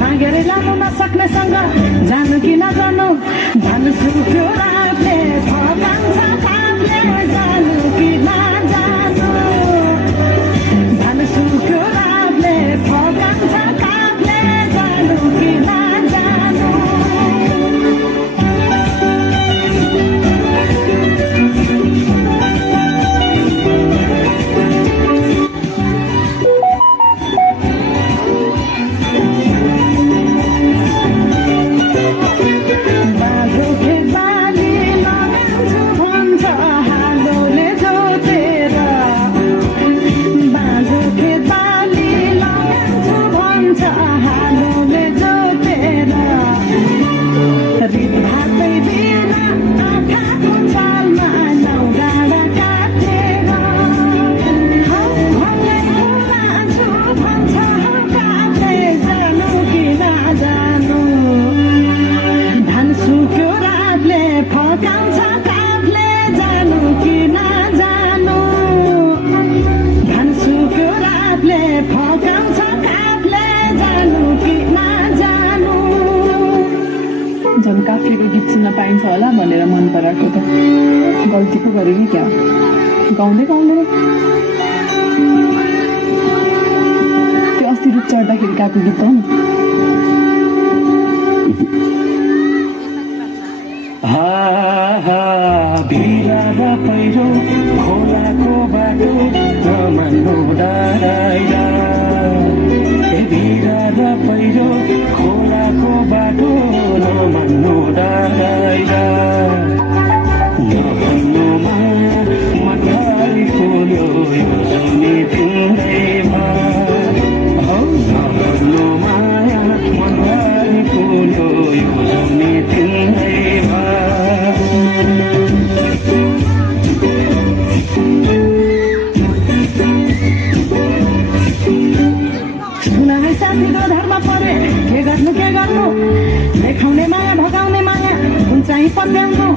मागेर लानु नसक्नेसँग जानु कि नजानु जानु सुक्यो रातले थकान्छ कामले जानु कि नजानु जानु सुक्यो रातले थकान्छ कामले जानु कि नजानु झन् काफ्लेको गीत सुन्न पाइन्छ होला भनेर मन पराएको त गल्ती पो गरेँ कि क्या गाउँदै गाउँदै त्यो अस्ति रुख चढ्दाखेरि गाएको गीत हो भिरादा पहिरो खोलाको बाटो नमान्नु डाँडा भिरादा पहिरो खोलाको बाटो नमान्नु डाँडा नभन्नुमा मनलाई खोल्यो यो सुनि तिम्रैमा नभन्नु माया मनलाई खोल्यो यो सुनि तिम्रैमा साथीको धर्म परे के गर्नु देखाउने माया भगाउने माया हुन्छ पत्याउनु